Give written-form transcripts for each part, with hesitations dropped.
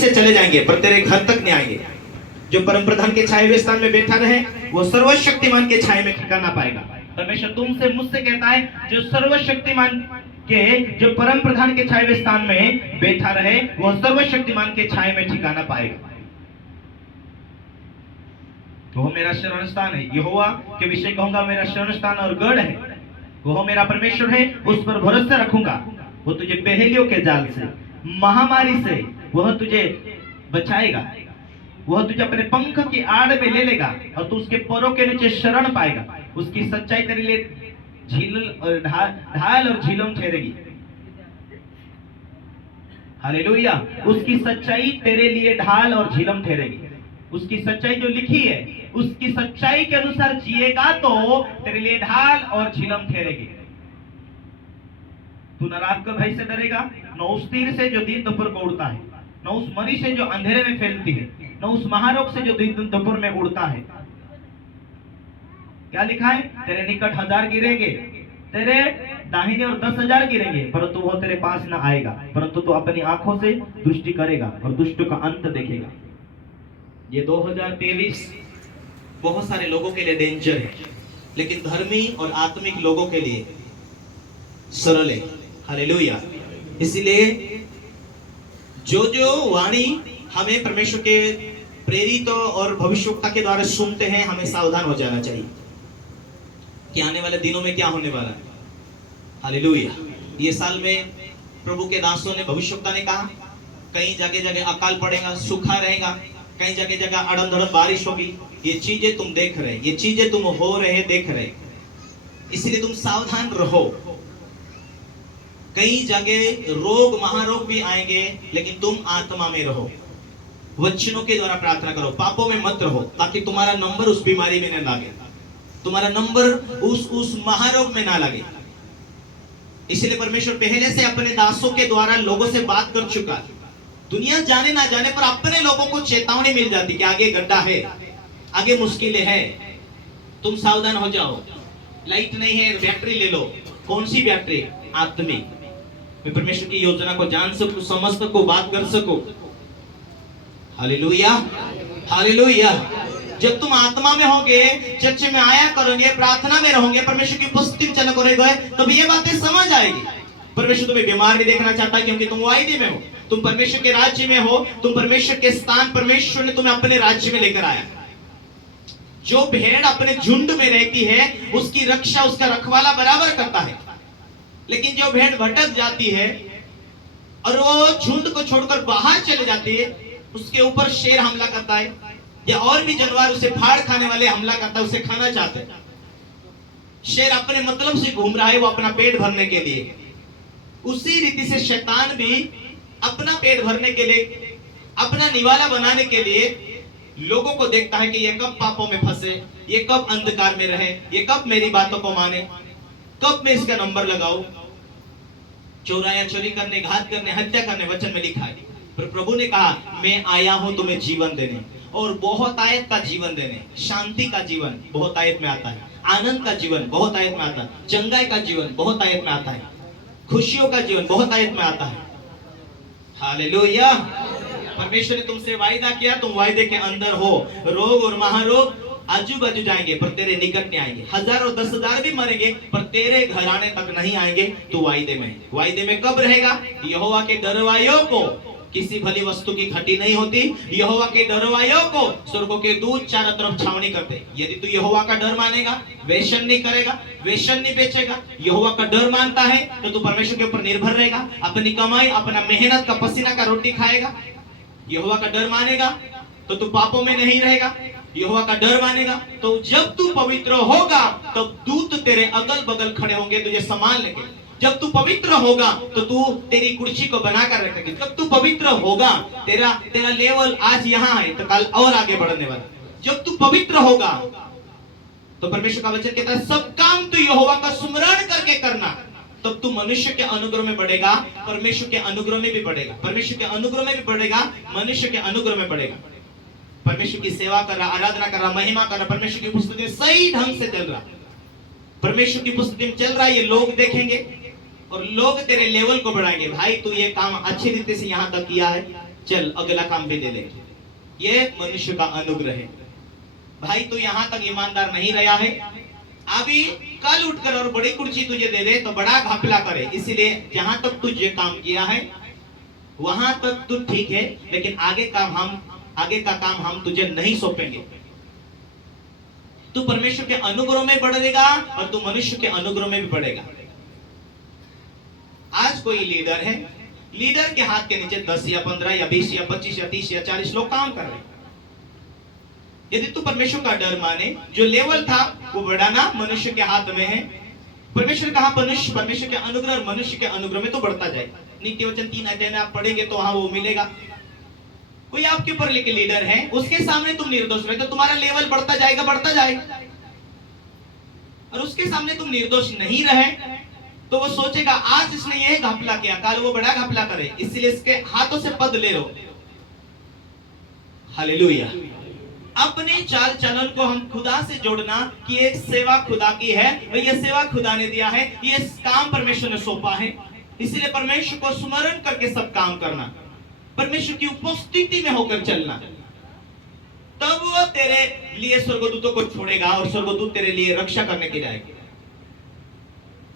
से चले जाएंगे पर तेरे घर तक नहीं आएंगे। जो परम प्रधान के छाए हुए स्थान में बैठा रहे वो सर्वशक्तिमान के छाए में ठिकाना पाएगा। परमेश्वर तुमसे मुझसे कहता है जो सर्वशक्तिमान के जो परम प्रधान के छाए हुए स्थान में बैठा रहे वो सर्वशक्तिमान के छाए में ठिकाना पाएगा। वो मेरा शरण स्थान है। यहोवा के विषय कहूंगा मेरा शरण स्थान और गढ़ है, वो मेरा परमेश्वर है, उस पर भरोसा रखूंगा। वो तुझे पहेलियों के जाल से, महामारी से वह तुझे बचाएगा। वह तुझे अपने पंख की आड़ में ले लेगा और तू उसके पैरों के नीचे शरण पाएगा। उसकी सच्चाई तेरे लिए झील और ढाल और झीलम ठहरेगी। हालेलुया। उसकी सच्चाई तेरे लिए ढाल और झीलम ठहरेगी। उसकी सच्चाई जो लिखी है उसकी सच्चाई के अनुसार जिएगा तो तेरे लिए ढाल और झीलम ठहरेगी। तू न रात को भय से डरेगा, न उस तीर से जो दिन दोपहर को उड़ता है, न उस मरी से जो अंधेरे में फैलती है, न उस महारोग से जो दिन दोपहर में उड़ता है। क्या लिखा है? तेरे निकट 1000 गिरेंगे, तेरे दाहिने और 10,000 गिरेंगे, परंतु वो तेरे पास न आएगा। परंतु तू अपनी आंखों से दृष्टि करेगा और दुष्टों का अंत देखेगा। ये 2023 बहुत सारे लोगों के लिए डेंजर है, लेकिन धर्मी और आत्मिक लोगों के लिए सरल है। हालेलुया। इसीलिए जो जो वाणी हमें परमेश्वर के प्रेरित और भविष्यवक्ता के द्वारा सुनते हैं, हमें सावधान हो जाना चाहिए कि आने वाले दिनों में क्या होने वाला है। हालेलुया। ये साल में प्रभु के दासों ने, भविष्यवक्ता ने कहा कहीं जगह जगह अकाल पड़ेगा, सूखा रहेगा, कहीं जगह जगह अड़म-धड़म बारिश होगी। ये चीजें तुम देख रहे, ये चीजें तुम हो रहे देख रहे, इसलिए तुम सावधान रहो। कई जगह रोग महारोग भी आएंगे, लेकिन तुम आत्मा में रहो, वचनों के द्वारा प्रार्थना करो, पापों में मत रहो, ताकि तुम्हारा नंबर उस बीमारी में न लगे, तुम्हारा नंबर उस महारोग में ना लगे। इसलिए परमेश्वर पहले से अपने दासों के द्वारा लोगों से बात कर चुका है। दुनिया जाने ना जाने पर अपने लोगों को चेतावनी मिल जाती कि आगे गड्ढा है, आगे मुश्किलें हैं, तुम सावधान हो जाओ। लाइट नहीं है, बैटरी ले लो। कौन सी बैटरी? आत्मिक। मैं परमेश्वर की योजना को जान सकूं, समझ सकूं, बात कर सकूं। Hallelujah, hallelujah. जब तुम आत्मा में होगे, चर्च में आया करोगे, प्रार्थना में रहोगे, परमेश्वर की उपस्थिति में चला करोगे, तब ये बातें समझ आएगी। परमेश्वर तुम्हें बीमार नहीं देखना चाहता, क्योंकि तुम वायदे में हो, तुम परमेश्वर के राज्य में हो, तुम परमेश्वर के स्थान, परमेश्वर ने तुम्हें अपने राज्य में लेकर आया। जो भेड़ अपने झुंड में रहती है उसकी रक्षा उसका रखवाला बराबर करता है, लेकिन जो भेड़ भटक जाती है और वो झुंड को छोड़कर बाहर चले जाती है, उसके ऊपर शेर हमला करता है या और भी जानवर उसे फाड़ खाने वाले हमला करता है, उसे खाना चाहते हैं। शेर अपने मतलब से घूम रहा है, वो अपना पेट भरने के लिए। उसी रीति से शैतान भी अपना पेट भरने के लिए, अपना निवाला बनाने के लिए लोगों को देखता है कि ये कब पापों में फंसे, ये कब अंधकार में रहे, ये कब मेरी बातों को माने, कब मैं इसका नंबर लगाऊं। चोराया, चोरी करने, घात करने, हत्या करने वचन में लिखा है, पर प्रभु ने कहा मैं आया हूं तुम्हें जीवन देने, और बहुत आयत का जीवन देने। शांति का जीवन बहुत आयत में आता है, आनंद का जीवन बहुत आयत में आता है, चंगाई का जीवन बहुत आयत में आता है, खुशियों का जीवन बहुत आयत में आता है। हालेलुया। परमेश्वर ने तुमसे वायदा किया, तुम वायदे के अंदर हो। रोग और महारोग आजू बाजू जाएंगे पर तेरे निकट नहीं आएंगे, 1000 और 10,000 भी मरेंगे पर तेरे घराने तक नहीं आएंगे। तू वायदे में, वायदे में कब रहेगा? यहोवा के डरवायों को किसी भली वस्तु की घटी नहीं होती। यहोवा के डरवायों को स्वर्गों के दूत चारों तरफ छावनी करते। यदि तू यहोवा का डर मानेगा, वेश्यन नहीं करेगा, वेश्यन नहीं बेचेगा, यहोवा का डर मानता है, तो तू परमेश्वर के ऊपर निर्भर रहेगा, अपनी कमाई, अपना मेहनत का पसीना का रोटी खाएगा। यहोवा का डर मानेगा तो तू पापों में नहीं रहेगा। यहोवा का डर मानेगा तो जब तू पवित्र होगा तब दूत तेरे अगल बगल खड़े होंगे तुझे संभालने के। जब तू पवित्र होगा तो तू तेरी कुर्सी को बनाकर रखेगी। जब तू पवित्र होगा, तेरा लेवल आज यहाँ है तो कल और आगे बढ़ने वाला। जब तू पवित्र होगा तो परमेश्वर का वचन कहता है सब काम तू यहोवा का सुमरण करके करना, तब तू मनुष्य के अनुग्रह में बढ़ेगा, परमेश्वर के अनुग्रह में भी बढ़ेगा। परमेश्वर के अनुग्रह में भी बढ़ेगा, मनुष्य के अनुग्रह में बढ़ेगा। परमेश्वर की सेवा कर रहा, आराधना कर रहा, महिमा कर रहा, परमेश्वर की उपस्थिति में सही ढंग से चल रहा, परमेश्वर की उपस्थिति में चल रहा, ये लोग देखेंगे और लोग तेरे लेवल को बढ़ाएंगे। भाई तू ये काम अच्छी रीति से यहाँ तक किया है, चल अगला काम भी दे दे। ये मनुष्य का अनुग्रह है। भाई तू यहाँ तक ईमानदार नहीं रहा है, अभी कल उठकर और बड़ी कुर्सी तुझे दे दे तो बड़ा घपला करे। इसीलिए जहां तक तुझे काम किया है वहां तक तू ठीक है, लेकिन आगे का काम हम तुझे नहीं सौंपेंगे। तू परमेश्वर के अनुग्रह में बढ़ेगा और तू मनुष्य के अनुग्रह में भी बढ़ेगा। आज कोई लीडर है, लीडर के हाथ के नीचे 10 या 15 या 20 या 25 या 30 या 40 लोग काम कर रहे हैं। यदि तू परमेश्वर का डर माने, जो लेवल था वो बढ़ाना मनुष्य के हाथ में है। परमेश्वर कहा परमेश्वर के अनुग्रह और मनुष्य के अनुग्रह में तो बढ़ता जाए। नीति वचन 3 अध्याय में आप पढ़ेंगे तो वहां वो मिलेगा। कोई आपके ऊपर लेके लीडर है, उसके सामने तुम निर्दोष रहे तो तुम्हारा लेवल बढ़ता जाएगा। और उसके सामने तुम निर्दोष नहीं रहे तो वो सोचेगा आज इसने ये घपला किया, कल वो बड़ा घपला करे, इसलिए इसके हाथों से पद ले लो। हालेलुया। अपने चाल चलन को हम खुदा से जोड़ना कि एक सेवा खुदा की है, ये सेवा खुदा ने दिया है, ये काम परमेश्वर ने सौंपा है। इसलिए परमेश्वर को स्मरण करके सब काम करना, परमेश्वर की उपस्थिति में होकर चलना, तब वो तेरे लिए स्वर्गदूतों को छोड़ेगा और स्वर्गदूत तेरे लिए रक्षा करने के जाएंगे।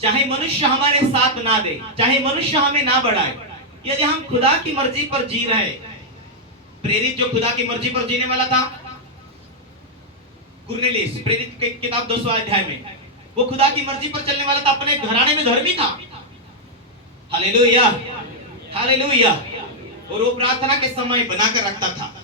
चाहे मनुष्य हमारे साथ ना दे, चाहे मनुष्य हमें ना बढ़ाए, यदि हम खुदा की मर्जी पर जी रहे। प्रेरित जो खुदा की मर्जी पर जीने वाला था, कुरनेलियस, प्रेरित की किताब 2वां अध्याय में, वो खुदा की मर्जी पर चलने वाला था, अपने घराने में धर्मी था। Hallelujah, hallelujah. और वो प्रार्थना के समय बनाकर रखता था।